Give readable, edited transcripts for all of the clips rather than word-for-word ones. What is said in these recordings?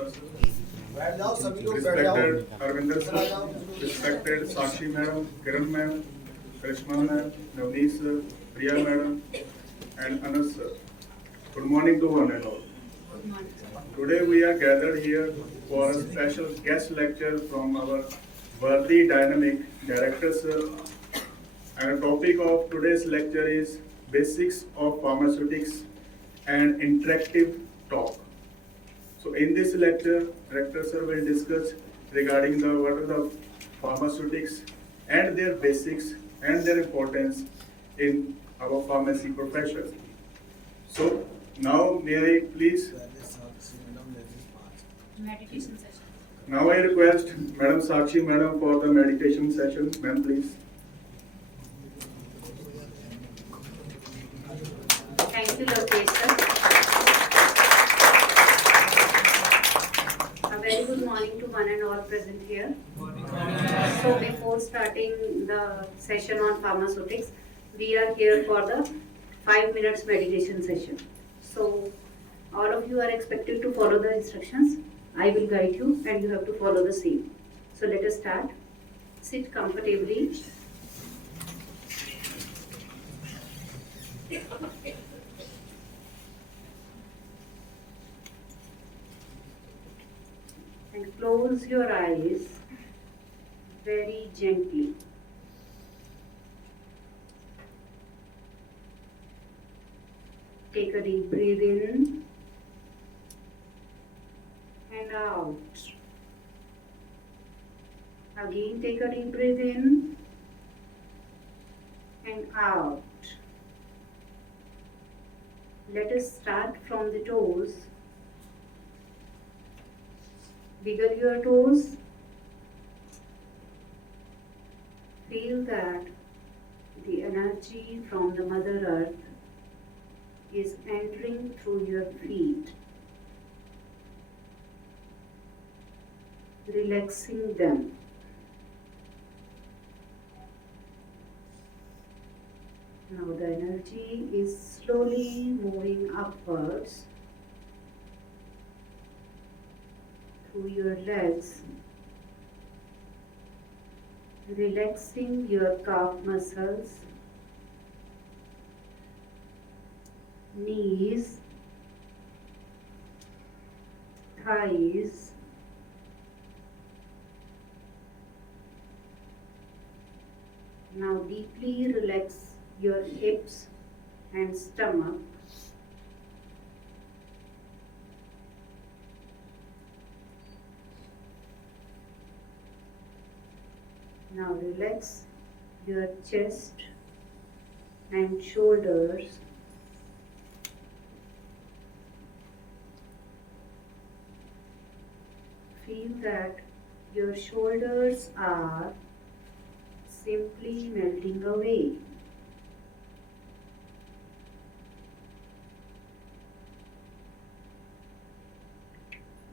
बैठ जाओ सभी लोग बैठ जाओ। Respected Arvinder sir, respected Sakshi madam, Kiran ma'am, Karishma ma'am, Navneet sir, Priya madam, and Anas sir. Good morning to one and all. Today we are gathered here for a special guest lecture from our worthy dynamic director sir. And the topic of today's lecture is Basics of Pharmaceutics and Interactive Talk. So in this lecture, Director Sir will discuss regarding the what are the pharmaceutics and their basics and their importance in our pharmacy profession. So now may I please Meditation session. now I request Madam Sakshi Madam for the meditation session. Ma'am, please. Thank you, Lokesh sir. A very good morning to one and all present here. So before starting the session on pharmaceutics, we are here for the 5 minutes meditation session. So all of you are expected to follow the instructions. I will guide you and you have to follow the same. So let us start. Sit comfortably. And close your eyes very gently. Take a deep breath in and out. Again, take a deep breath in and out. Let us start from the toes. Wiggle your toes. Feel that the energy from the Mother Earth is entering through your feet, relaxing them. Now the energy is slowly moving upwards through your legs, relaxing your calf muscles, knees, thighs, now deeply relax your hips and stomach. Now relax your chest and shoulders. Feel that your shoulders are simply melting away.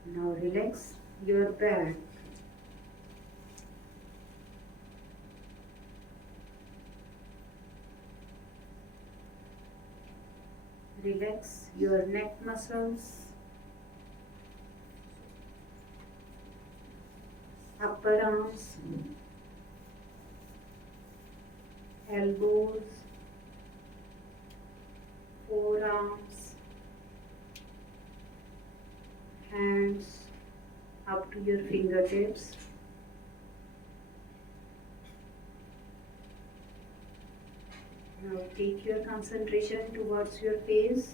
Now relax your back. Relax your neck muscles, upper arms, elbows, forearms, hands up to your fingertips. Now take your concentration towards your face.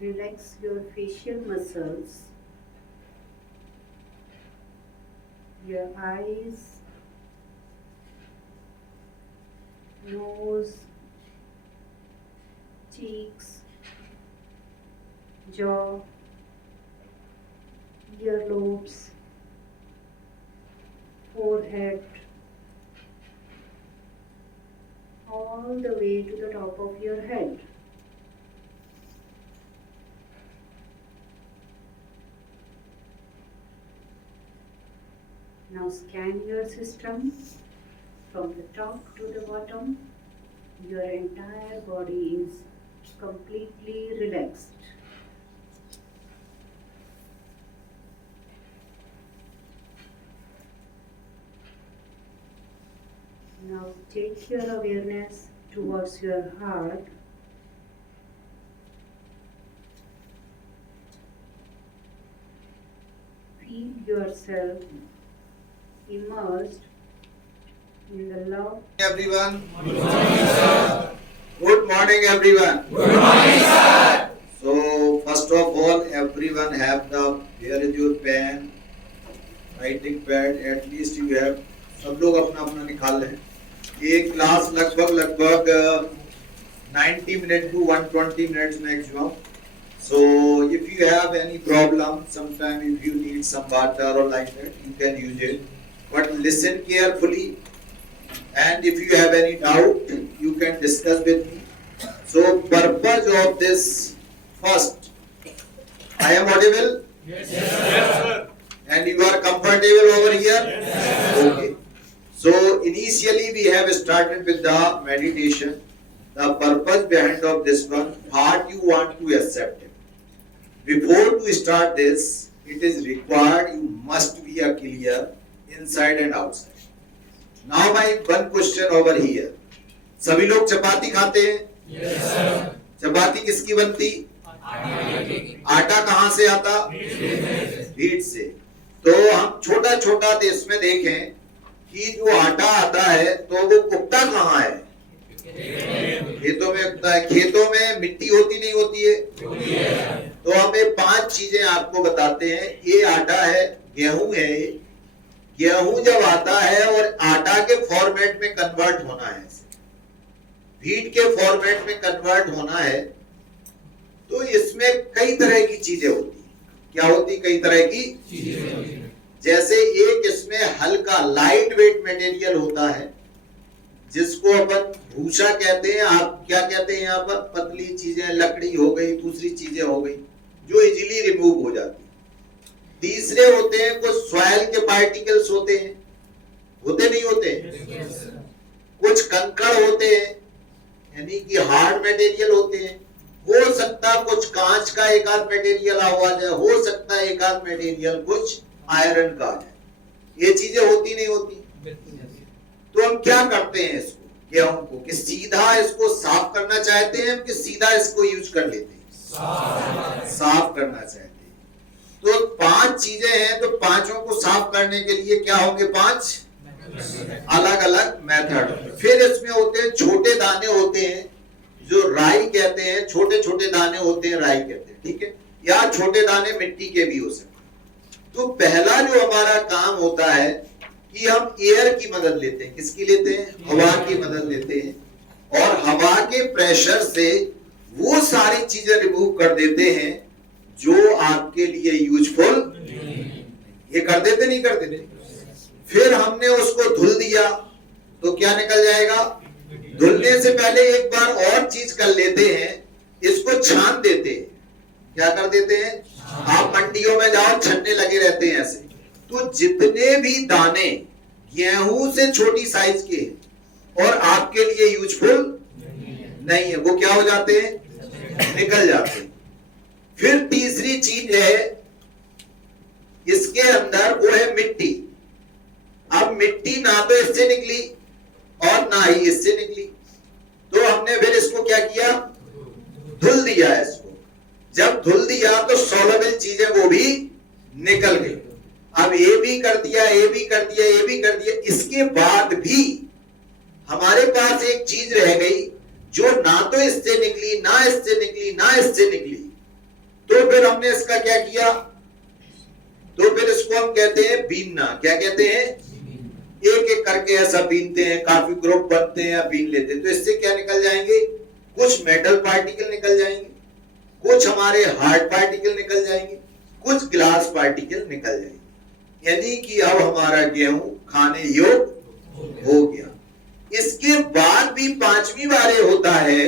Relax your facial muscles, your eyes, nose, cheeks, jaw, earlobes, forehead, all the way to the top of your head. Now scan your system from the top to the bottom. Your entire body is completely relaxed. Take your awareness towards your heart. Feel yourself immersed in the love. Everyone. Good morning, sir. Good morning, everyone. Good morning, sir. So, first of all, everyone have the, here is your pen, writing pad, at least you have, सब लोग अपना अपना निकाल लें. एक class लगभग 90 minutes to 120 minutes maximum. So, if you have any problem, sometime if you need some water or like that, you can use it. But listen carefully. And if you have any doubt, you can discuss with me. So, purpose of this, first, I am audible? Yes, sir. And you are comfortable over here? Yes, okay. So, initially we have started with the meditation. The purpose behind of this one, what you want to accept it. Before to start this, it is required you must be a clear inside and outside. Now my one question over here. सभी लोग चपाती खाते हैं? Yes, sir. चपाती किसकी बनती? आटा कहाँ से आता? वीट से। तो हम छोटा छोटा देश में देखें कि जो आटा आता है तो वो उगता कहाँ है? खेतों में उगता है। खेतों में मिट्टी होती नहीं होती है? तो हम ये 5 चीजें आपको बताते हैं। ये आटा है, गेहूं है। गेहूं जब आता है और आटा के फॉर्मेट में कन्वर्ट होना है, व्हीट के फॉर्मेट में कन्वर्ट होना है, तो इसमें कई तरह की चीजें होती हैं। क्या होती? कई तरह की चीजें होती हैं। जैसे एक इसमें हल्का लाइट वेट मटेरियल होता है जिसको अपन भूसा कहते हैं। आप क्या कहते हैं? यहाँ पर पतली चीजें, लकड़ी हो गई, दूसरी चीजें हो गई जो इजीली रिमूव हो जाती है। तीसरे होते हैं कुछ सॉइल के पार्टिकल्स होते हैं, होते नहीं होते? कुछ कंकड़ होते हैं यानी कि हार्ड मटेरियल होते हैं। हो सकता कुछ कांच का एक आध मटेरियल आ जाए, हो सकता है एक आध मटेरियल कुछ आयरन का आ जाए। ये चीजें होती नहीं होती? तो हम क्या करते हैं इसको, गेहूं को, कि सीधा इसको साफ करना चाहते हैं कि सीधा इसको यूज कर लेते हैं? साफ करना चाहते हैं। तो 5 चीजें हैं, तो पांचों को साफ करने के लिए क्या होंगे? 5 अलग अलग मेथड। फिर इसमें होते हैं छोटे दाने होते हैं जो राई कहते हैं, छोटे छोटे दाने होते हैं, राई कहते हैं, ठीक है? या छोटे दाने मिट्टी के भी हो सकते हैं। तो पहला जो हमारा काम होता है कि हम एयर की मदद लेते हैं। किसकी लेते हैं? हवा की मदद लेते हैं और हवा के प्रेशर से वो सारी चीजें रिमूव कर देते हैं जो आपके लिए यूजफुल। ये कर देते नहीं कर देते? फिर हमने उसको धुल दिया तो क्या निकल जाएगा? धुलने से पहले एक बार और चीज कर लेते हैं, इसको छान देते हैं। क्या कर देते हैं? आप मंडियों में जाओ, छन्ने लगे रहते हैं ऐसे। तो जितने भी दाने गेहूं से छोटी साइज के हैं और आपके लिए यूजफुल नहीं है, वो क्या हो जाते हैं? निकल जाते हैं। फिर तीसरी चीज है इसके अंदर, वो है मिट्टी। अब मिट्टी ना तो इससे निकली और ना ही इससे निकली, तो हमने फिर इसको क्या किया? धुल दिया इसको। जब धुल दिया तो सॉल्युबल चीजें वो भी निकल गई। अब ये भी कर दिया, ये भी कर दिया, ये भी कर दिया। इसके बाद भी हमारे पास एक चीज रह गई जो ना तो इससे निकली, ना इससे निकली, ना इससे निकली। तो फिर हमने इसका क्या किया? तो फिर इसको हम कहते हैं बीनना। क्या कहते हैं? एक एक करके ऐसा बीनते हैं, काफी ग्रुप बनते हैं, बीन लेते हैं। तो इससे क्या निकल जाएंगे? कुछ मेटल पार्टिकल निकल जाएंगे, कुछ हमारे हार्ड पार्टिकल निकल जाएंगे, कुछ ग्लास पार्टिकल निकल जाएंगे। यानी कि अब हमारा गेहूं खाने योग्य हो गया। इसके बाद भी 5वीं बार होता है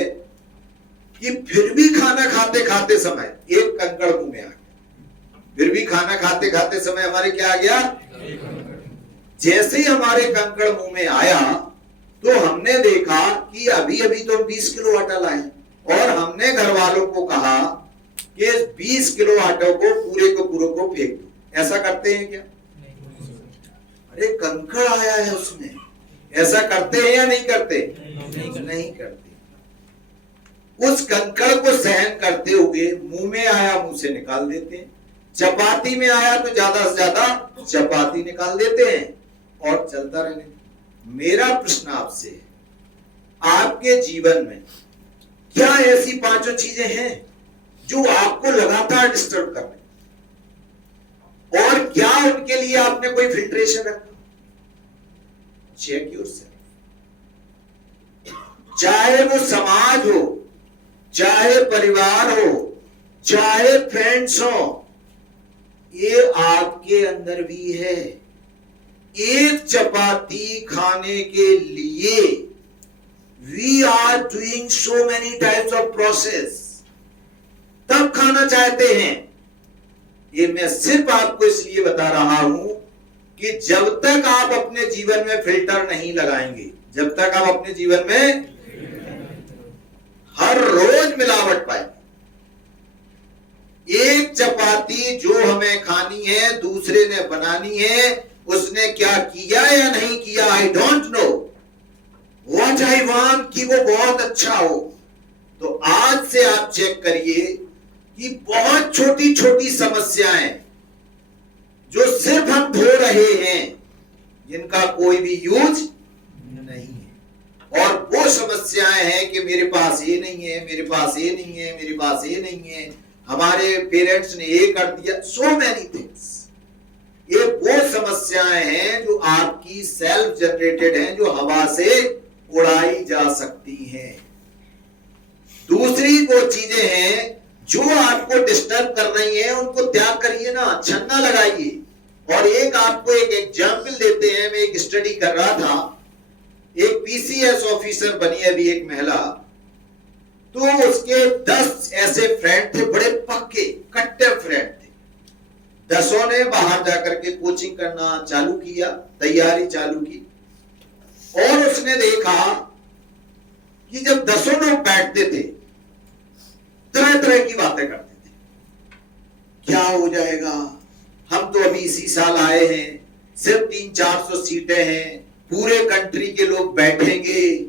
कि फिर भी खाना खाते खाते समय एक कंकड़ मुंह में आ गया। फिर भी खाना खाते खाते समय हमारे क्या आ गया? जैसे ही हमारे कंकड़ मुंह में आया तो हमने देखा कि अभी अभी तो 20 किलो आटा लाए और हमने घर वालों को कहा कि 20 किलो आटे को पूरे को फेंक दो। ऐसा करते हैं क्या? अरे कंकड़ आया है उसमें, ऐसा करते हैं या नहीं करते? नहीं करते। उस कंकड़ को सहन करते हुए मुंह में आया मुंह से निकाल देते हैं, चपाती में आया तो ज्यादा से ज्यादा चपाती निकाल देते हैं और चलता रहने। मेरा प्रश्न आपसे है, आपके जीवन में क्या ऐसी पांचों चीजें हैं जो आपको लगातार डिस्टर्ब कर रही, और क्या उनके लिए आपने कोई फिल्ट्रेशन रखा? Check yourself. चाहे वो समाज हो, चाहे परिवार हो, चाहे फ्रेंड्स हो, ये आपके अंदर भी है। एक चपाती खाने के लिए we are doing so many types of process, तब खाना चाहते हैं। ये मैं सिर्फ आपको इसलिए बता रहा हूं कि जब तक आप अपने जीवन में फिल्टर नहीं लगाएंगे, जब तक आप अपने जीवन में हर रोज मिलावट पाएंगे, एक चपाती जो हमें खानी है दूसरे ने बनानी है, उसने क्या किया या नहीं किया I don't know, what I want कि वो बहुत अच्छा हो। तो आज से आप चेक करिए कि बहुत छोटी छोटी समस्याएं जो सिर्फ हम धो रहे हैं, जिनका कोई भी यूज नहीं है, और वो समस्याएं हैं कि मेरे पास ये नहीं है, मेरे पास ये नहीं है, मेरे पास ये नहीं है, हमारे पेरेंट्स ने ये कर दिया, सो मैनी थिंग्स। ये वो समस्याएं हैं जो आपकी सेल्फ जनरेटेड हैं, जो हवा से उड़ाई जा सकती हैं। दूसरी वो चीजें हैं जो आपको डिस्टर्ब कर रही हैं, उनको त्याग करिए ना, छन्ना लगाइए। और एक आपको एक एग्जाम्पल देते हैं। मैं एक स्टडी कर रहा था, एक पीसीएस ऑफिसर बनी अभी एक महिला, तो उसके 10 ऐसे फ्रेंड थे, बड़े पक्के कट्टर फ्रेंड थे। 10 ने बाहर जाकर के कोचिंग करना चालू किया, तैयारी चालू की, और उसने देखा कि जब 10 लोग बैठते थे तरह तरह की बातें करते थे। क्या हो जाएगा, हम तो अभी इसी साल आए हैं, सिर्फ 300-400 सीटें हैं, पूरे कंट्री के लोग बैठेंगे,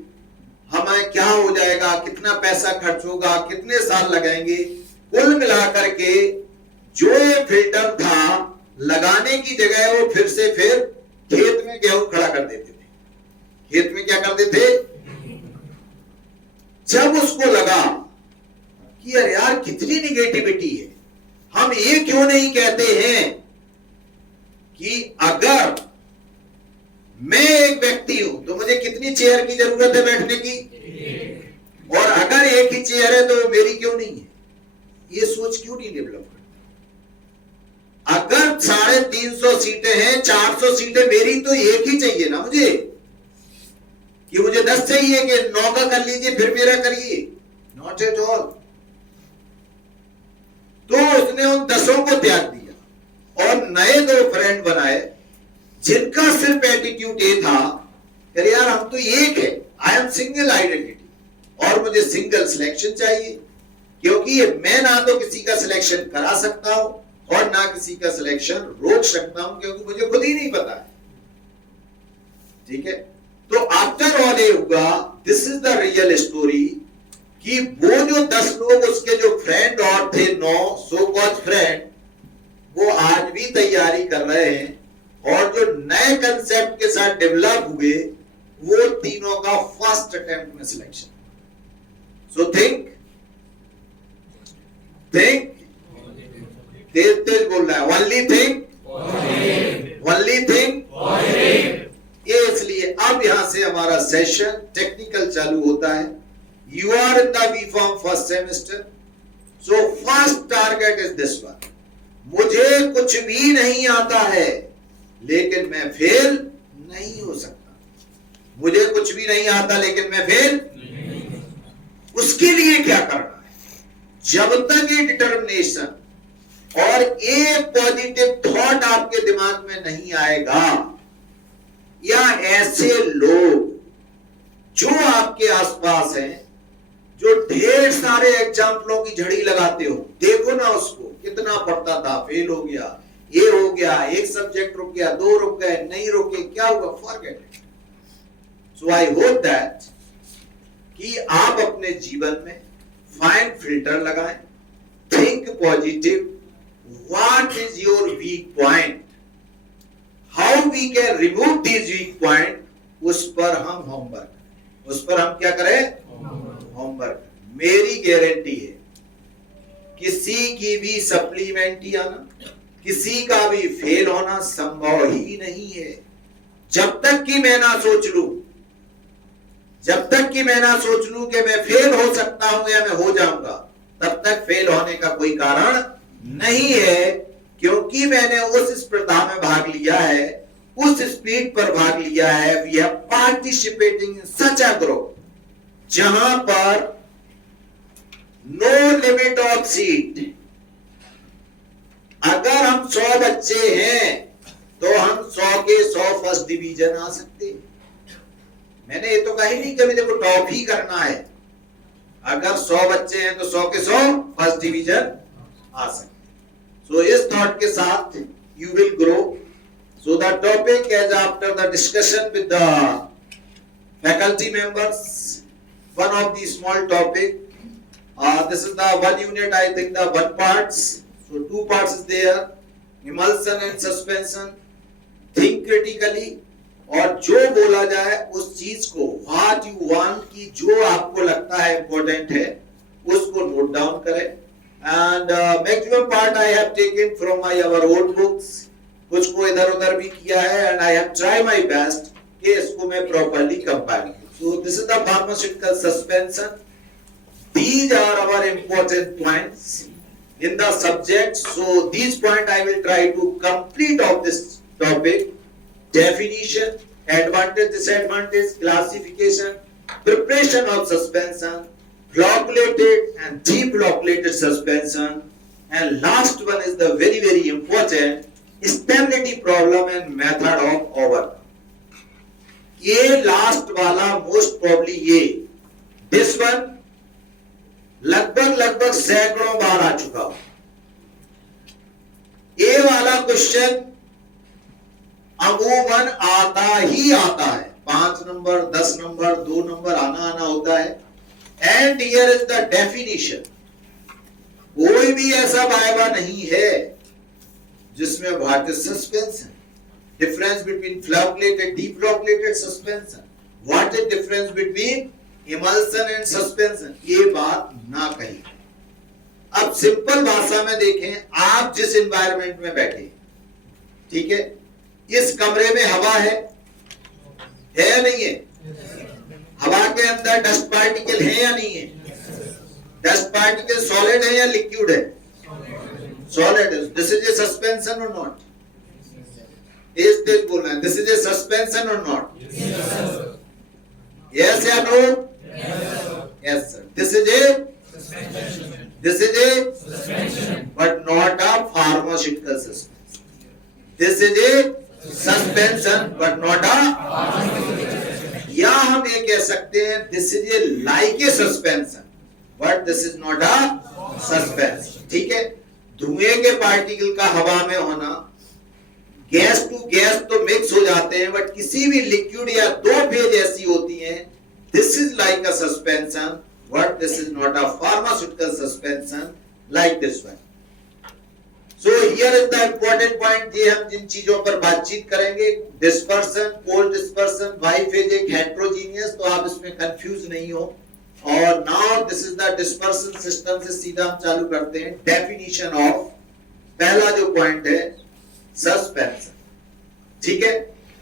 हमें क्या हो जाएगा, कितना पैसा खर्च होगा, कितने साल लगेंगे। कुल मिलाकर के जो फिल्टर था लगाने की जगह वो फिर खेत में गेहूं खड़ा कर देते थे। खेत में क्या कर देते? जब उसको लगा कि अरे यार कितनी निगेटिविटी है, हम ये क्यों नहीं कहते हैं कि अगर मैं एक व्यक्ति हूं तो मुझे कितनी चेयर की जरूरत है बैठने की, और अगर एक ही चेयर है तो मेरी क्यों नहीं है? ये सोच क्यों नहीं डेवलप करता? अगर 350 सीटें हैं, 400 सीटें मेरी, तो एक ही चाहिए ना मुझे, कि मुझे 10 चाहिए कि 9 का कर लीजिए फिर मेरा करिए? Not at all. तो उसने उन 10 को त्याग दिया और नए 2 फ्रेंड बनाए, जिनका सिर्फ एटीट्यूड ये था, अरे यार हम तो एक है, आई एम सिंगल आइडेंटिटी, और मुझे सिंगल सिलेक्शन चाहिए, क्योंकि मैं ना तो किसी का सिलेक्शन करा सकता हूं और ना किसी का सिलेक्शन रोक सकता हूं, क्योंकि मुझे खुद ही नहीं पता है। ठीक है, तो आफ्टर ऑल ये हुआ, this is the real story, कि वो जो 10 लोग उसके जो फ्रेंड और थे, 9 सो कॉल्ड फ्रेंड, वो आज भी तैयारी कर रहे हैं, और जो नए कंसेप्ट के साथ डेवलप हुए वो तीनों का फर्स्ट अटेम्प्ट में सिलेक्शन। सो थिंक तेज बोल रहा है, ओनली थिंक। ये इसलिए अब यहां से हमारा सेशन टेक्निकल चालू होता है। You are in the B.Pharm first semester, so first target is this one. मुझे कुछ भी नहीं आता है, लेकिन मैं फेल नहीं हो सकता। मुझे कुछ भी नहीं आता लेकिन मैं फेल, उसके लिए क्या करना है? जब तक ये डिटर्मिनेशन और एक पॉजिटिव थॉट आपके दिमाग में नहीं आएगा, या ऐसे लोग जो आपके आसपास हैं, जो ढेर सारे एग्जाम्पलों की झड़ी लगाते हो, देखो ना उसको, कितना पढ़ता था, फेल हो गया, ये हो गया, एक सब्जेक्ट रुक गया, 2 रुक गए, नहीं रुके, क्या हुआ, forget it. So I hope that कि आप अपने जीवन में फाइन फिल्टर लगाएं, think positive, what is your weak point, how we can remove this weak point, उस पर हम क्या करें, होमवर्क। मेरी गारंटी है किसी की भी सप्लीमेंट्री आना, किसी का भी फेल होना संभव ही नहीं है। जब तक कि मैं ना सोच लूं कि मैं फेल हो सकता हूं या मैं हो जाऊंगा, तब तक फेल होने का कोई कारण नहीं है, क्योंकि मैंने उस स्पर्धा में भाग लिया है, उस स्पीड पर भाग लिया है। We are participating in such a group जहां पर नो लिमिट ऑफ सीट। अगर हम 100 बच्चे हैं तो हम 100 के 100 फर्स्ट डिवीजन आ सकते हैं। मैंने ये तो कही नहीं कि मेरे को टॉप ही करना है। अगर 100 बच्चे हैं तो 100 के 100 फर्स्ट डिवीजन आ सकते। सो इस थॉट के साथ you will grow. So the topic as after the discussion with the faculty members, one of the small topic, this is the one unit, I think the one parts, so 2 parts is there, emulsion and suspension, think critically, और जो बोला जाए उस चीज को what you want की जो आपको लगता है important है उसको नोट डाउन करें। and maximum part I have taken from my our old books, कुछ को इधर उधर भी किया है and I have tried my best कि इसको मैं properly compile। So this is the pharmaceutical suspension. These are our important points in the subject. So these points I will try to complete of this topic: definition, advantage, disadvantage, classification, preparation of suspension, flocculated and deflocculated suspension, and last one is the very important stability problem and method of overcome. ये last वाला most probably ये this one लगभग सैकड़ों बार आ चुका हो। ये वाला question अमूमन आता ही आता है, 5 नंबर 10 नंबर 2 नंबर आना होता है। And here is the definition. कोई भी ऐसा वायवा नहीं है जिसमें what is suspension, difference between flocculated, deflocculated suspension, what is difference between emulsion and suspension, ये बात ना कही। अब सिंपल भाषा में देखें, आप जिस एनवायरनमेंट में बैठे, ठीक है, इस कमरे में हवा है या नहीं है? हवा के अंदर डस्ट पार्टिकल है या नहीं है? डस्ट पार्टिकल सॉलिड है या लिक्विड है? सॉलिड है। This is a suspension or not? इस तेज बोलना है, this is a suspension or not? Yes या no? Yes sir. This is a but not a pharmaceutical suspension. This is a suspension but not a, या हम ये कह सकते हैं this is a like a suspension but this is not a suspension. ठीक है, धुएं के पार्टिकल का हवा में होना, गैस टू गैस तो मिक्स हो जाते हैं, बट किसी भी लिक्विड या 2 फेज ऐसी होती हैं, this is like a suspension but this is not a pharmaceutical suspension like this one. So here is the important point. ये हम जिन चीजों पर बातचीत करेंगे, डिस्पर्सन, कोल्ड डिस्पर्सन, बाइफेजिक, हेट्रोजीनियस, तो आप इसमें कंफ्यूज नहीं हो। और now this is the dispersion system से सीधा हम चालू करते हैं। डेफिनेशन ऑफ पहला जो पॉइंट है सस्पेंशन। ठीक है,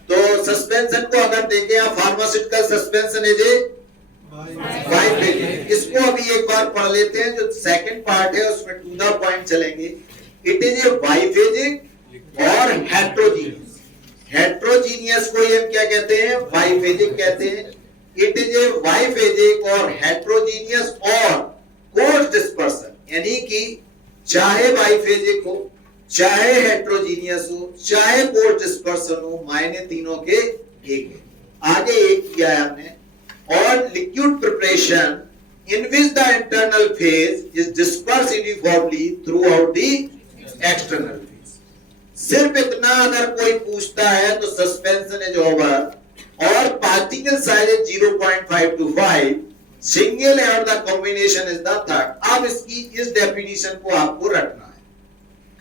तो सस्पेंशन को अगर देखें आप, फार्मास्यूटिकल सस्पेंशन इज ए बाइफेजिक। इसको अभी एक बार पढ़ लेते हैं, जो सेकंड पार्ट है उसमें टू द पॉइंट चलेंगे। इट इज ए बाइफेजिक और हेट्रोजीनियस। हेट्रोजीनियस को हम क्या कहते हैं? बाइफेजिक कहते हैं। इट इज ए बाइफेजिक और हेट्रोजीनियस और कोल्ड डिस्पर्सन, यानी कि चाहे बाइफेजिक हो, चाहे हेट्रोजीनियस हो, चाहे कोल्ड डिस्पर्सन हो, मायने तीनों के एक है। आगे एक किया है हमने, और liquid preparation in which the internal phase is dispersed uniformly throughout the external phase। सिर्फ इतना अगर कोई पूछता है तो सस्पेंशन इज ओवर और पार्टिकल साइज है 0.5 to 5, सिंगल है और the combination is the third. अब इसकी इस डेफिनेशन को आपको रखना है,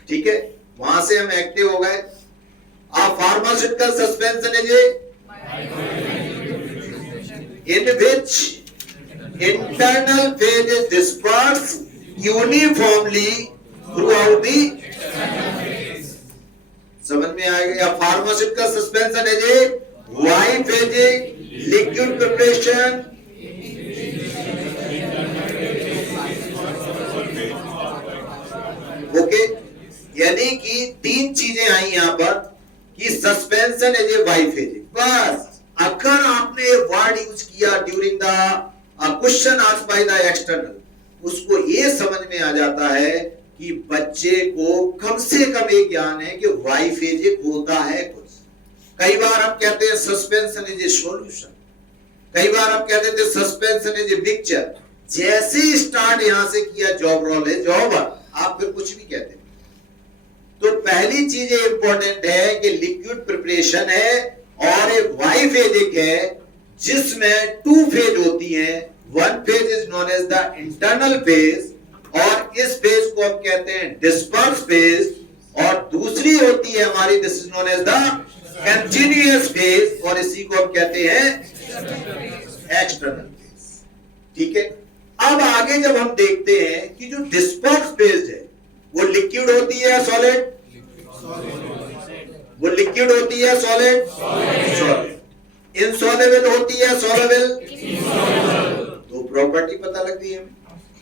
ठीक है। वहां से हम एक्टिव हो गए। अब फार्मास्यूटिकल सस्पेंशन है ये in which internal phase is dispersed uniformly throughout the समझ में आएगा। फार्मास्यूटिकल सस्पेंशन है ये biphasic liquid preparation okay, यानी कि तीन चीजें आई यहां पर कि सस्पेंशन है ये वाई फेजिक। बस अगर आपने ये वर्ड यूज किया during the question asked by the external, उसको ये समझ में आ जाता है कि बच्चे को कम से कम एक ज्ञान है कि वाई फेजिक होता है कुछ। कई बार हम कहते हैं सस्पेंशन इज ए सॉल्यूशन, कई बार हम कहते थे सस्पेंशन इज ए पिक्चर। जैसे ही स्टार्ट यहां से किया जॉब रोल है जॉबर, आप फिर कुछ भी कहते हैं। तो पहली चीज इंपॉर्टेंट है कि लिक्विड प्रिपरेशन है और एक वाई फेजिक है जिसमें टू फेज होती हैं। One phase is known as the internal phase और इस फेज को हम कहते हैं डिस्पर्स फेज, और दूसरी होती है हमारी this is known as the continuous phase और इसी को हम कहते हैं एक्सटर्नल फेज, ठीक है। अब आगे जब हम देखते हैं कि जो डिस्पर्स फेज है वो लिक्विड होती है सॉलिड, वो लिक्विड होती है सॉलिड, सॉलिड इनसॉल्युबल होती है सॉल्युबल। तो प्रॉपर्टी पता लग गई है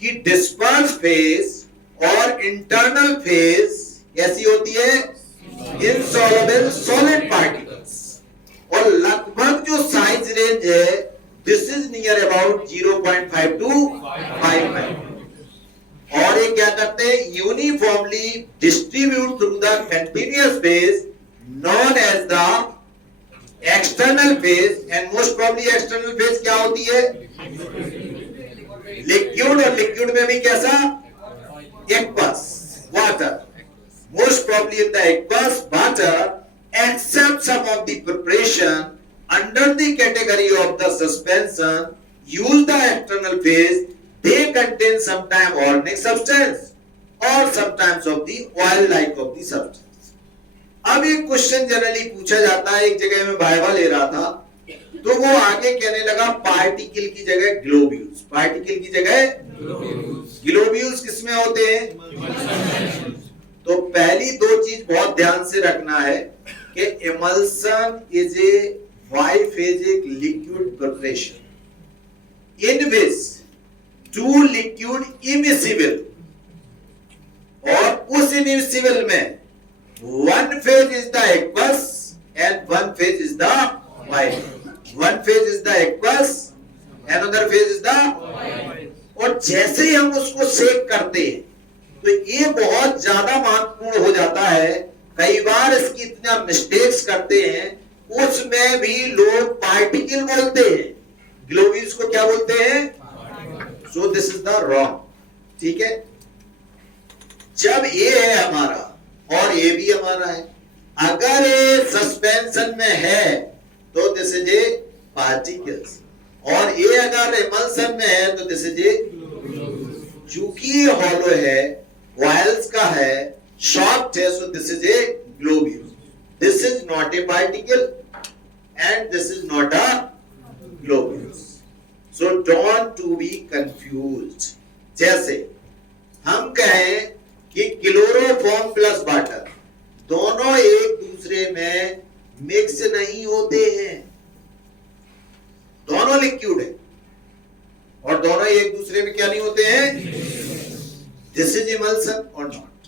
कि डिस्पर्स फेज और इंटरनल फेज कैसी होती है इनसॉल्युबल सॉलिड पार्टिकल्स, और लगभग जो साइज रेंज है this is near about 0.5 to 5 micron. और ये क्या करते हैं uniformly distribute through the continuous phase known as the external phase. And most probably external phase क्या होती है लिक्विड, और लिक्विड में भी कैसा aqueous water, most probably in the aqueous water, except some of the preparation under the category of the suspension use the external phase, they contain sometimes organic substance or sometimes of the oil like of the substance। अब एक question generally पूछा जाता है, एक जगह में viva ले रहा था तो वो आगे कहने लगा पार्टिकल की जगह ग्लोब्यूल्स, पार्टिकल की जगह ग्लोब्यूल्स किसमें होते हैं। तो पहली दो चीज बहुत ध्यान से रखना है कि emulsion is a biphasic liquid preparation in which two liquid immiscible, और उस इमिसिबल में one phase is the aqueous and one phase is the white, one phase is the aqueous another phase is the, और जैसे ही हम उसको सेक करते हैं तो ये बहुत ज्यादा महत्वपूर्ण हो जाता है। कई बार इसकी इतना मिस्टेक्स करते हैं, उसमें भी लोग पार्टिकल बोलते हैं, ग्लोब्यूल्स को क्या बोलते हैं। सो दिस इज द रॉन्ग, ठीक है। जब ये है हमारा और ये भी हमारा है, अगर ये सस्पेंशन में है तो दिस इज ए पार्टिकल्स, और ये अगर इमल्सन में है तो दिस इज ए, चूंकि ये हॉलो है वायल्स का है सॉफ्ट है, so this is a globule, this is not a particle and this is not a globule. So don't to be confused. जैसे हम कहें कि क्लोरोफॉर्म प्लस वाटर दोनों एक दूसरे में मिक्स नहीं होते हैं, दोनों लिक्विड है और दोनों एक दूसरे में क्या नहीं होते हैं। This is emulsion or not?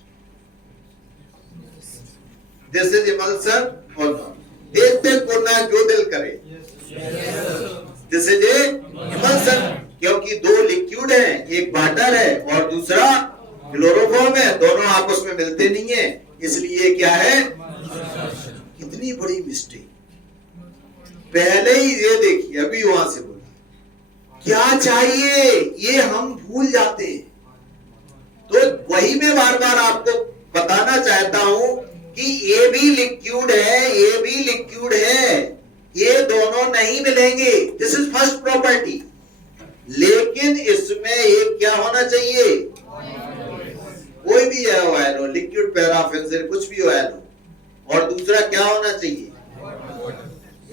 This is emulsion or not? देखते पुनः जो दिल करे। This is a emulsion, क्योंकि दो लिक्विड हैं, एक वाटर है और दूसरा क्लोरोफॉर्म है, दोनों आपस में मिलते नहीं है, इसलिए क्या है। कितनी बड़ी मिस्टेक, पहले ही ये देखिए अभी वहां से बोला क्या चाहिए ये हम भूल जाते हैं। तो वही मैं बार बार आपको बताना चाहता हूं कि ये भी लिक्विड है, ये भी लिक्विड है, ये दोनों नहीं मिलेंगे, दिस इज फर्स्ट प्रॉपर्टी। लेकिन इसमें एक क्या होना चाहिए, कोई भी ऑयल हो, लिक्विड पैराफिन से कुछ भी ऑयल हो, और दूसरा क्या होना चाहिए,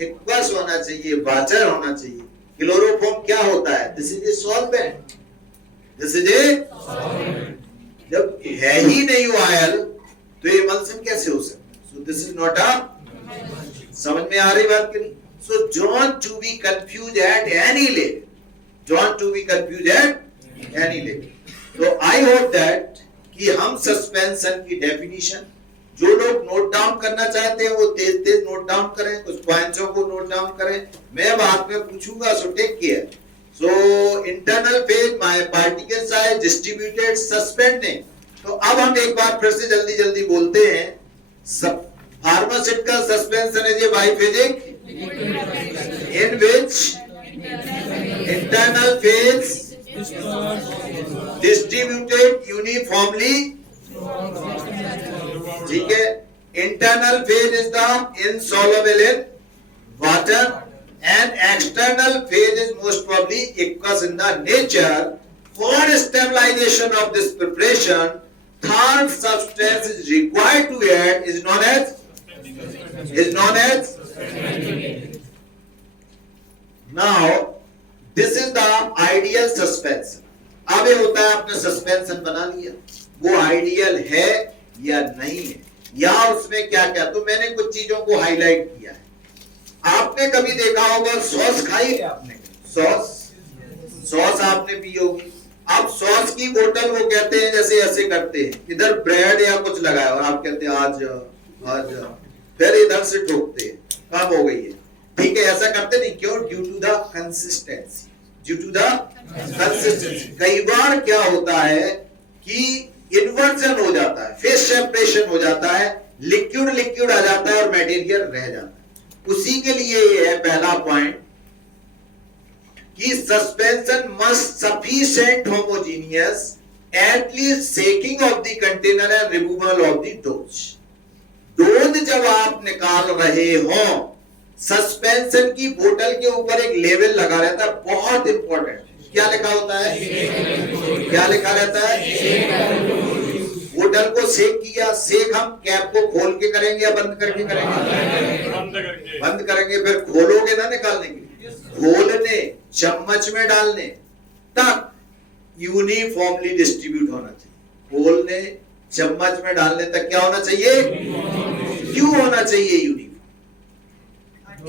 एक्वस होना चाहिए, वाटर होना चाहिए। क्लोरोफॉर्म क्या होता है, this is a solvent, this is ए, जब है ही नहीं ऑयल तो इमल्शन कैसे हो सकता है, so this is not a, समझ में आ रही बात की नहीं। So don't to be confuse at any level, don't to be confuse at any level. तो आई होप दैट कि हम सस्पेंशन की डेफिनेशन, जो लोग नोट डाउन करना चाहते हैं वो तेज तेज नोट डाउन करें, कुछ पॉइंट्सों को नोट डाउन करें, मैं बाद में पूछूंगा, so take care. So internal phase, my particles are distributed suspending. तो अब हम एक बार फिर से जल्दी जल्दी बोलते हैं। Pharmaceutical suspension is a biphasic in which internal phase distributed uniformly, ठीक है। Internal phase is the insoluble in water and external phase is most probably aqueous in the nature. For stabilization of this preparation, third substance is required to add is known as now this is the ideal suspension. अब ये होता है आपने suspension बना लिया, वो ideal है या नहीं है, या उसमें क्या क्या, तो मैंने कुछ चीजों को हाईलाइट किया है। आपने कभी देखा होगा सॉस खाई है आपने, सॉस आपने पी होगी। अब सॉस की बोतल वो कहते हैं जैसे ऐसे करते हैं, इधर ब्रेड या कुछ लगाया और आप कहते हैं आज फिर इधर से ठोकते हैं, कब हो गई है, ठीक है, ऐसा करते नहीं, क्यों, due to the consistency, due to the consistency. कई बार क्या होता है कि इन्वर्जन हो जाता है, फेज सेपरेशन हो जाता है, लिक्विड लिक्विड आ जाता है और मटेरियल रह जाता है। उसी के लिए ये है पहला पॉइंट कि suspension must sufficient homogeneous at least shaking of the container and removal of the dose. Dose जब आप निकाल रहे हो, सस्पेंशन की बोतल के ऊपर एक लेवल लगा रहता है, बहुत इंपॉर्टेंट। क्या लिखा होता है, क्या लिखा रहता है, बोतल को सेक किया, सेक हम कैप को खोल के करेंगे या बंद करके करेंगे, बंद करेंगे, फिर खोलोगे ना निकालने के लिए, खोलने, चम्मच में डालने तक यूनिफॉर्मली डिस्ट्रीब्यूट होना चाहिए, खोलने चम्मच में डालने तक क्या होना चाहिए, क्यों होना चाहिए यूनिफॉर्म।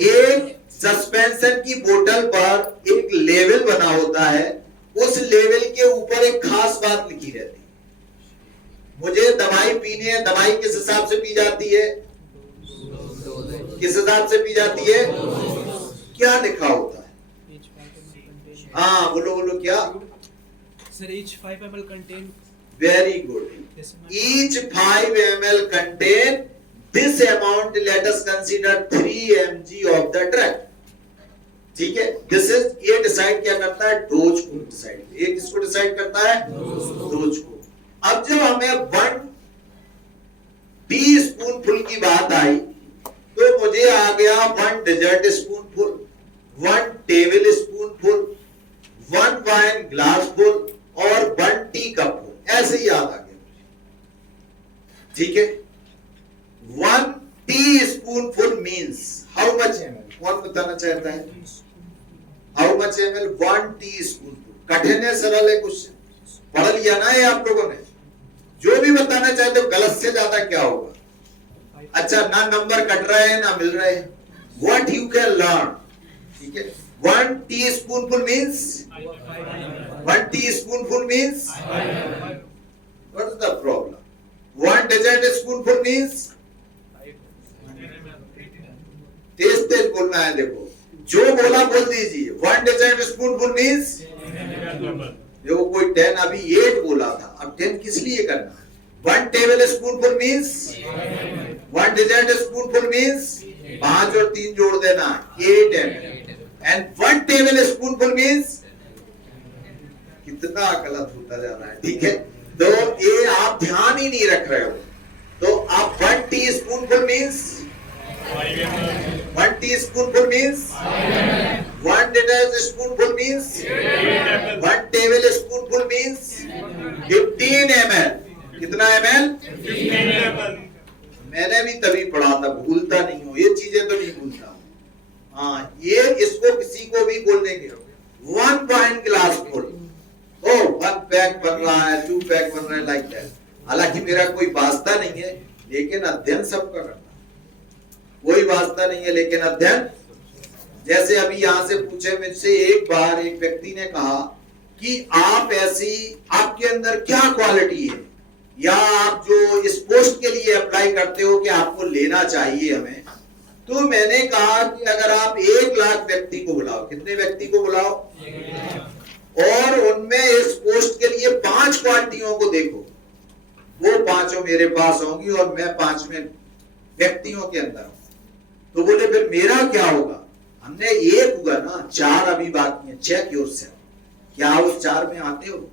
एक सस्पेंशन की बोतल पर एक लेवल बना होता है, उस लेवल के ऊपर एक खास बात लिखी रहती है। मुझे दवाई पीनी है, दवाई किस हिसाब से पी जाती है, किस हिसाब से पी जाती है, क्या लिखा होता है, हाँ बोलो बोलो क्या, Sir, each 5 ml contain. Very good. Each 5 ml contain this amount. Let us consider 3 mg of the drug. ठीक है, दिस इज, ये डिसाइड क्या करता है, डोज को डिसाइड, ये किसको डिसाइड करता है, डोज को। अब जब हमें 1 टीस्पून की बात आई तो मुझे आ गया 1 dessert spoon full, 1 table spoon full, 1 wine glass full और 1 टी कप फुल, ऐसे ही याद आ गया मुझे, ठीक है। 1 T-spoon full means how much ml, कौन बताना चाहता है, how much ml, 1 T-spoon full. कठिन है, सरल है, क्वेश्चन पढ़ लिया ना ये आप लोगों ने, जो भी बताना चाहते हो, गलत से ज्यादा क्या होगा, अच्छा ना नंबर कट रहे हैं ना मिल रहे हैं, व्हाट यू कैन लर्न, ठीक है। 1 teaspoonful means 1 teaspoonful means what is the problem, 1 dessert spoonful means, तेज तेज बोलना है, देखो जो बोला बोल दीजिए। 1 डेजर्ट स्पूनफुल मींस, देखो कोई 10 अभी 8 बोला था, अब 10 किस लिए करना है। 1 table spoonful means, 1 dessert spoonful means 5 और 3 जोड़ देना 8 ml, and 1 table spoonful means, कितना गलत होता जा रहा है, ठीक है। तो ये आप ध्यान ही नहीं रख रहे हो, तो आप 1 teaspoonful means 1 teaspoonful means 1 tablespoonful means 1 tablespoonful means 15 ml. कितना ml? 15 ml. मैंने भी तभी पढ़ा था, भूलता नहीं हूँ, ये चीजें तो नहीं भूलता हूँ। हाँ, ये इसको किसी को भी बोल देंगे 1 वाइन ग्लास फुल, ओ 1 पैक बन रहा है, 2 पैक बन रहा है, लाइक दैट। हालांकि मेरा कोई वास्ता नहीं है, लेकिन अध्ययन सबका करना, कोई वास्ता नहीं है लेकिन अध्ययन। जैसे अभी यहाँ से पूछे मुझसे, एक बार एक व्यक्ति ने कहा कि आप ऐसी, आपके अंदर क्या क्वालिटी है, या आप जो इस पोस्ट के लिए अप्लाई करते हो कि आपको लेना चाहिए हमें। तो मैंने कहा कि अगर आप 1 लाख व्यक्ति को बुलाओ, कितने व्यक्ति को बुलाओ, और उनमें इस पोस्ट के लिए 5 क्वालिटियों को देखो, वो 5 मेरे पास होंगी और मैं 5 व्यक्तियों के अंदर हूं। तो बोले फिर मेरा क्या होगा? हमने 1 हुआ ना, 4 अभी बाकी है। चेक योरसेल्फ, क्या उस 4 में आते हो?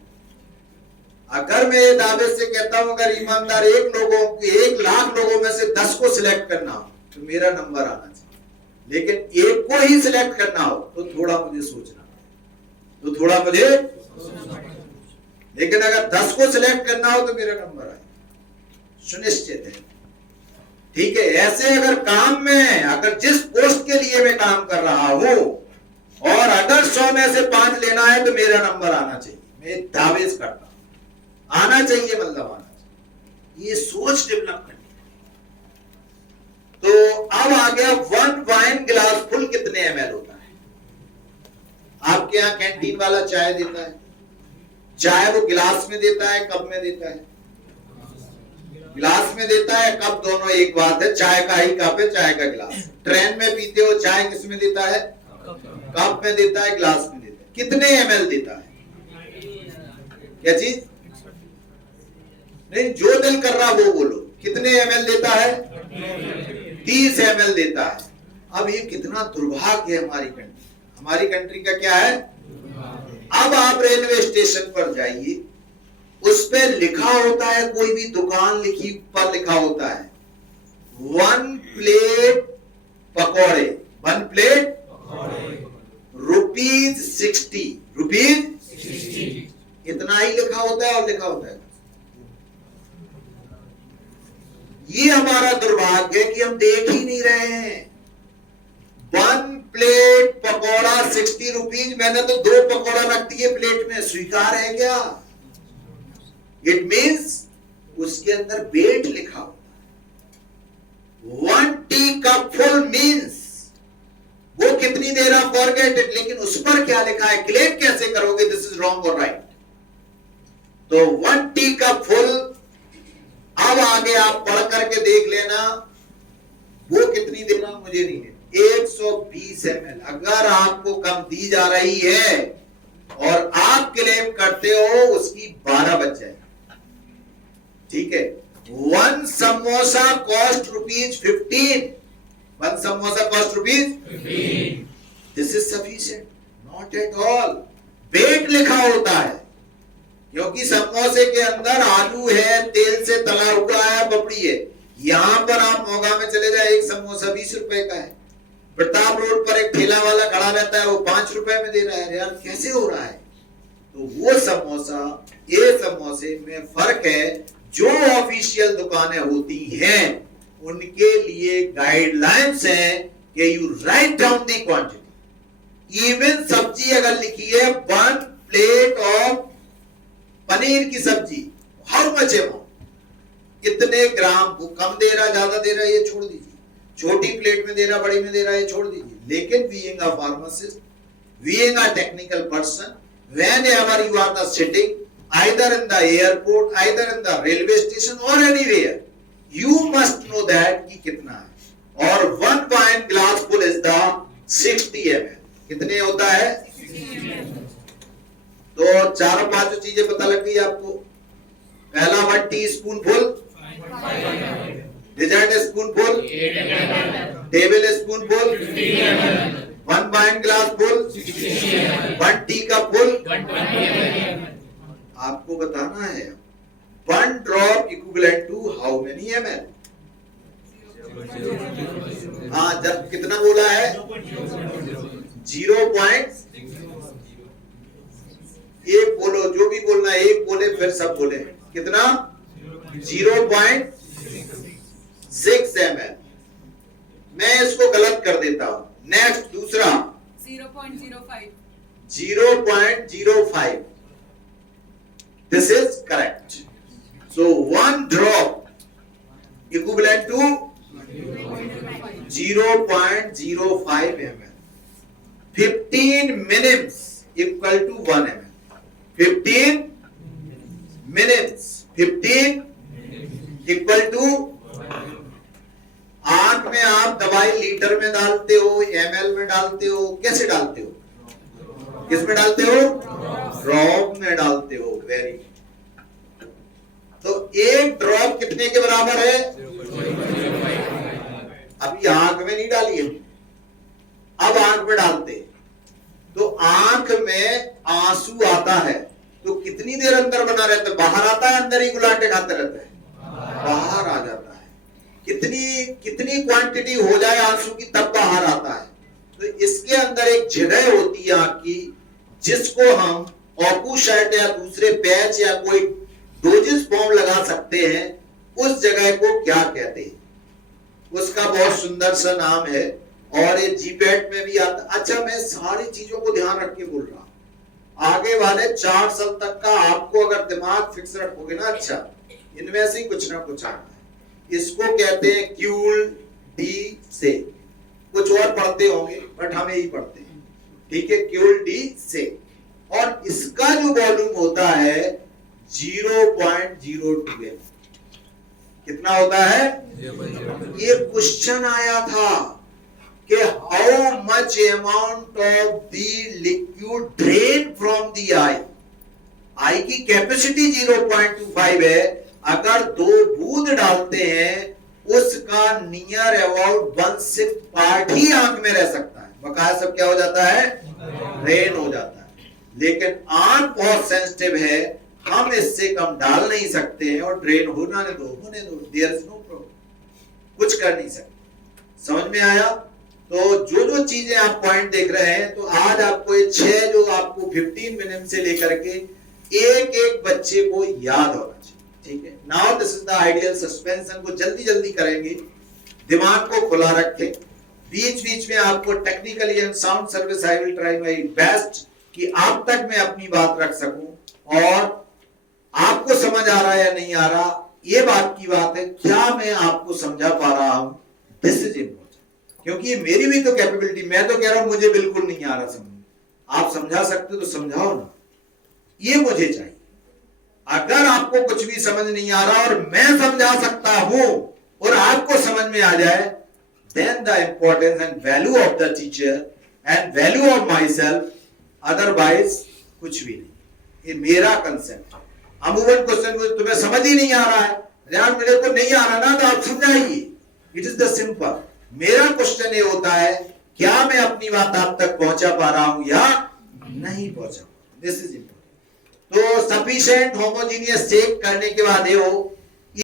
अगर मैं दावे से कहता हूं, अगर ईमानदार 1 लाख लोगों में से 10 को सिलेक्ट करना हो तो मेरा नंबर आना चाहिए, लेकिन 1 को ही सिलेक्ट करना हो तो थोड़ा मुझे सोचना, लेकिन अगर 10 को सिलेक्ट करना हो तो मेरा नंबर आए, सुनिश्चित है। ठीक है, ऐसे अगर काम में, अगर जिस पोस्ट के लिए मैं काम कर रहा हूं और अगर 100 में से 5 लेना है तो मेरा नंबर आना चाहिए, मैं दावे से करता हूं, आना चाहिए, मतलब आना चाहिए, ये सोच डेवलप करनी। तो अब आ गया 1 वाइन ग्लास फुल कितने ml होता है? आपके यहाँ कैंटीन वाला चाय देता है, चाय वो गिलास में देता है, कप में देता है? गिलास में देता है, कप दोनों एक बात है, चाय का ही कप है, चाय का गिलास। ट्रेन में पीते हो चाय किस में देता है? कप में देता है, गिलास में देता है। कितने ml देता है? क्या चीज? नहीं, जो दिल कर रहा वो बोलो, कितने ml देता है? 30 ml देता है। अब ये कितना दुर्भाग्य है हमारी कंट्री का क्या है? अब आप रेलवे स्टेशन पर जाइए, उस पे लिखा होता है, कोई भी दुकान पर लिखा होता है 1 प्लेट पकौड़े, 1 प्लेट ₹60, इतना ही लिखा होता है, और लिखा होता है। ये हमारा दुर्भाग्य है कि हम देख ही नहीं रहे हैं। 1 प्लेट पकौड़ा ₹60, मैंने तो 2 पकौड़ा रख दिए प्लेट में, स्वीकार है क्या? इट मीन्स उसके अंदर वेट लिखा होता है। 1 टी कप फुल मीन्स वो कितनी दे रहा, फॉरगेट इट, लेकिन उस पर क्या लिखा है, क्लेम कैसे करोगे दिस इज रॉन्ग और राइट? तो 1 टी कप फुल, अब आगे आप पढ़ करके देख लेना वो कितनी दे रहा, मुझे नहीं है, 120 ml। अगर आपको कम दी जा रही है और आप क्लेम करते हो, उसकी 12 बच जाएगी। ठीक है, 1 samosa cost ₹15, 1 samosa cost ₹15, this is sufficient? Not at all. Wait लिखा होता है, क्योंकि समोसे के अंदर आलू है, तेल से तला हुआ है, पपड़ी है। यहां पर आप मोगा में चले जाए, एक समोसा 20 रुपए का है। प्रताप रोड पर एक ठेला वाला खड़ा रहता है, वो 5 रुपए में दे रहा है। यार कैसे हो रहा है? तो वो समोसा, ये समोसे में फर्क है। जो ऑफिशियल दुकानें होती हैं उनके लिए गाइडलाइंस हैं कि you write down the quantity. Even सब्जी अगर लिखी है 1 प्लेट ऑफ पनीर की सब्जी, हाउ मच अमाउंट, कितने ग्राम, वो कम दे रहा, ज्यादा दे रहा, ये छोड़ दीजिए। छोटी प्लेट में दे रहा, बड़ी में दे रहा, ये छोड़ दीजिए। लेकिन being a pharmacist, being a technical person, whenever you are the sitting either in the airport, either in the railway station or anywhere, you must know that कि कितना है। और 1 wine glass full is the 60 ml। कितने होता है? तो 4-5 चीजें पता लग गई आपको। पहला 1 teaspoonful, dessert spoonful, table spoonful, 1 wine glass full, 1 tea cup full. आपको बताना है 1 drop equivalent to how many ml? हाँ, जब कितना बोला है 0. एक बोलो, जो भी बोलना है, एक बोले फिर सब बोले। कितना 0.6 ml। मैं इसको गलत कर देता हूं। नेक्स्ट दूसरा 0.05। 0.05। This is correct. So 1 drop equivalent to 0.05 ml। 15 minutes equal to 1 ml। 15 minutes 15 equal to, आंख में आप दवाई लीटर में डालते हो, ml में डालते हो, कैसे डालते हो? किस में डालते हो? ड्रॉप में डालते हो। वेरी। तो एक ड्रॉप कितने के बराबर है? अभी आंख में नहीं डाली है, अब आंख में डालते हैं। तो आंख में आंसू आता है तो कितनी देर अंदर बना रहता है? बाहर आता है, अंदर ही गुलाटे खाते रहता है? बाहर आ जाता है। कितनी क्वांटिटी हो जाए आंसू की तब बाहर आता है। तो इसके अंदर एक जगह होती है आंख की, जिसको हम ऑक्यूसाइट या दूसरे पैच या कोई डोजेस फॉर्म लगा सकते हैं। उस जगह को क्या कहते हैं? उसका बहुत सुंदर सा नाम है और ये जीपैट में भी आता। अच्छा, मैं सारी चीजों को ध्यान रख के बोल रहा हूं। आगे वाले 4 साल तक का आपको अगर दिमाग फिक्स रखोगे ना, अच्छा, इनमें से कुछ ना कुछ आना है। इसको कहते हैं क्यूल डी से। कुछ और पढ़ते होंगे बट हम यही पढ़ते हैं, ठीक है, क्यूल डी से। और इसका जो वॉल्यूम होता है 0.02 है। कितना होता है? ये क्वेश्चन आया था कि how much amount of the liquid drain from the eye की कैपेसिटी 0.25 है। अगर 2 बूंद डालते हैं उसका नियर अबाउट 1/6 पार्ट ही आंख में रह सकता है, बकाया सब क्या हो जाता है? ड्रेन हो जाता है। लेकिन आंख बहुत सेंसिटिव है, हम इससे कम डाल नहीं सकते हैं और ड्रेन होने दो, देयर इज नो प्रॉब्लम, कुछ कर नहीं सकते। समझ में आया? तो जो चीजें आप पॉइंट देख रहे हैं, तो आज आपको ये 6 जो आपको 15 मिनट से लेकर के एक बच्चे को याद होना चाहिए, ठीक है। Now this is the ideal suspension को जल्दी करेंगे, दिमाग को खुला रखें। बीच में आपको technically and sound service I will try my best कि आप तक मैं अपनी बात रख सकूं और आपको समझ आ रहा है या नहीं आ रहा, ये बात की बात है। क्या मैं आपको समझा पा रहा हूं? दिस इज इम्पोर्टेंट, क्योंकि मेरी भी तो कैपेबिलिटी, मैं तो कह रहा हूं मुझे बिल्कुल नहीं आ रहा समझ। आप समझा सकते हो तो समझाओ ना, ये मुझे चाहिए। अगर आपको कुछ भी समझ नहीं आ रहा और मैं समझा सकता हूं और आपको समझ में आ जाए, then the importance and value of the teacher and value of myself, otherwise कुछ भी नहीं। ये मेरा कंसेप्ट है। अमूमन क्वेश्चन को तुम्हें समझ ही नहीं आ रहा है, यार मेरे को नहीं आ रहा ना, तो आप समझाइए। It is the simple. मेरा क्वेश्चन ये होता है, क्या मैं अपनी बात आप तक पहुंचा पा रहा हूं या नहीं पहुंचा? This is important. तो सफिशिएंट होमोजीनियस चेक करने के बाद ये हो